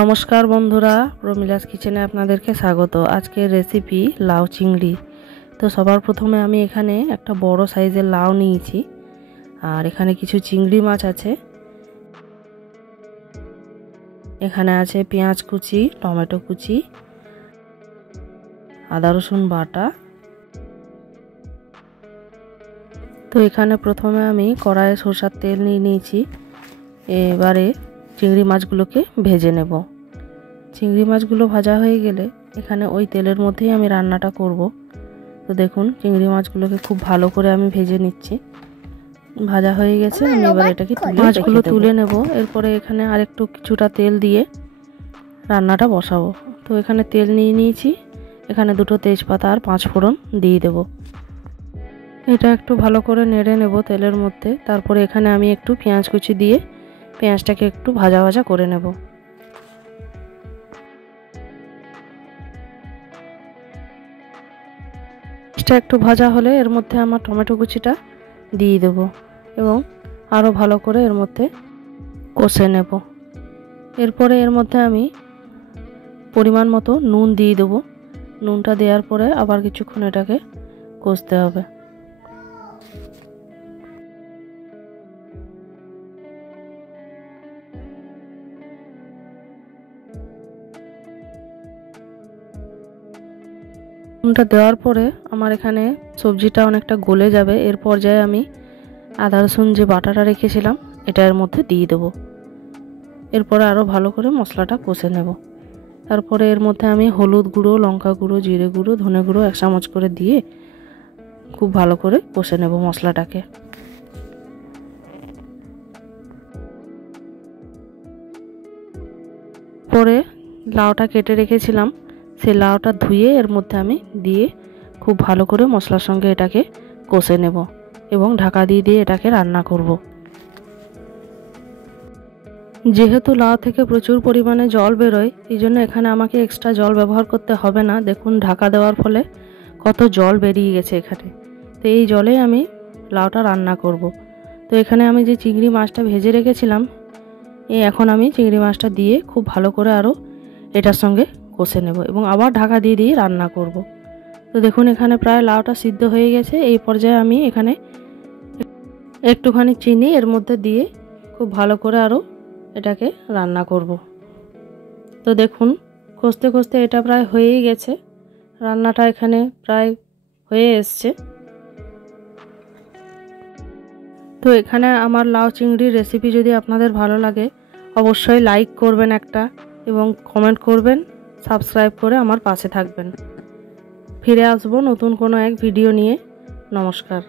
নমস্কার বন্ধুরা, প্রমিলাস কিচেনে আপনাদেরকে স্বাগত। আজকের রেসিপি লাউ চিংড়ি। তো সবার প্রথমে আমি এখানে একটা বড় সাইজের লাউ নিয়েছি, আর এখানে কিছু চিংড়ি মাছ আছে। এখানে আছে পেঁয়াজ কুচি, টমেটো কুচি, আদা রসুন বাটা। তো এখানে প্রথমে আমি কড়াইয়ে সরষের তেল নিয়ে নিয়েছি। এবারে চিংড়ি মাছগুলোকে ভেজে নেব। চিংড়ি মাছগুলো ভাজা হয়ে গেলে এখানে ওই তেলের মধ্যেই আমি রান্নাটা করব। তো দেখুন, চিংড়ি মাছগুলোকে খুব ভালো করে আমি ভেজে নিচ্ছি। ভাজা হয়ে গেছে, আমি এবার এটাকে মাছগুলো তুলে নেব। এরপরে এখানে আরেকটু কিছুটা তেল দিয়ে রান্নাটা বসাবো। তো এখানে তেল নিয়ে নিয়েছি, এখানে দুটো তেজপাতা আর 5 ফোড়ন দিয়ে দেব। এটা একটু ভালো করে নেড়ে নেব তেলের মধ্যে। তারপরে এখানে আমি একটু পেঁয়াজ কুচি দিয়ে পেঁয়াজটাকে একটু ভাজা ভাজা করে নেব। এটা একটু ভাজা হলে এর মধ্যে আমার টমেটো কুচিটা দিয়ে দেব এবং আরও ভালো করে এর মধ্যে কষে নেব। এরপরে এর মধ্যে আমি পরিমাণ মতো নুন দিয়ে দেব। নুনটা দেওয়ার পরে আবার কিছুক্ষণ এটাকে কষতে হবে। নুনটা দেওয়ার পরে আমার এখানে সবজিটা অনেকটা গলে যাবে। এর পর্যায়ে আমি আদা রসুন যে বাটাটা রেখেছিলাম এটা এর মধ্যে দিয়ে দেবো। এরপরে আরও ভালো করে মশলাটা কষে নেব। তারপরে এর মধ্যে আমি হলুদ গুঁড়ো, লঙ্কা গুঁড়ো, জিরে গুঁড়ো, ধনে গুঁড়ো 1 চামচ করে দিয়ে খুব ভালো করে কষে নেব মশলাটাকে। পরে লাউটা কেটে রেখেছিলাম, সেই লাউটা ধুয়ে এর মধ্যে আমি দিয়ে খুব ভালো করে মশলার সঙ্গে এটাকে কষে নেব এবং ঢাকা দিয়ে দিয়ে এটাকে রান্না করব। যেহেতু লাউ থেকে প্রচুর পরিমাণে জল বেরোয়, এই জন্য এখানে আমাকে এক্সট্রা জল ব্যবহার করতে হবে না। দেখুন, ঢাকা দেওয়ার ফলে কত জল বেরিয়ে গেছে এখানে। তো এই জলেই আমি লাউটা রান্না করব। তো এখানে আমি যে চিংড়ি মাছটা ভেজে রেখেছিলাম, এখন আমি চিংড়ি মাছটা দিয়ে খুব ভালো করে আরও এটার সঙ্গে কষে নেব এবং আবার ঢাকা দিয়ে দিয়ে রান্না করব। তো দেখুন, এখানে প্রায় লাউটা সিদ্ধ হয়ে গেছে। এই পর্যায়ে আমি এখানে একটুখানি চিনি এর মধ্যে দিয়ে খুব ভালো করে আরও এটাকে রান্না করব। তো দেখুন, কষতে কষতে এটা প্রায় হয়েই গেছে। রান্নাটা এখানে প্রায় হয়ে এসছে। তো এখানে আমার লাউ চিংড়ির রেসিপি যদি আপনাদের ভালো লাগে, অবশ্যই লাইক করবেন একটা এবং কমেন্ট করবেন, সাবস্ক্রাইব করে আমার পাশে থাকবেন। ফিরে আসবো নতুন কোনো এক ভিডিও নিয়ে। নমস্কার।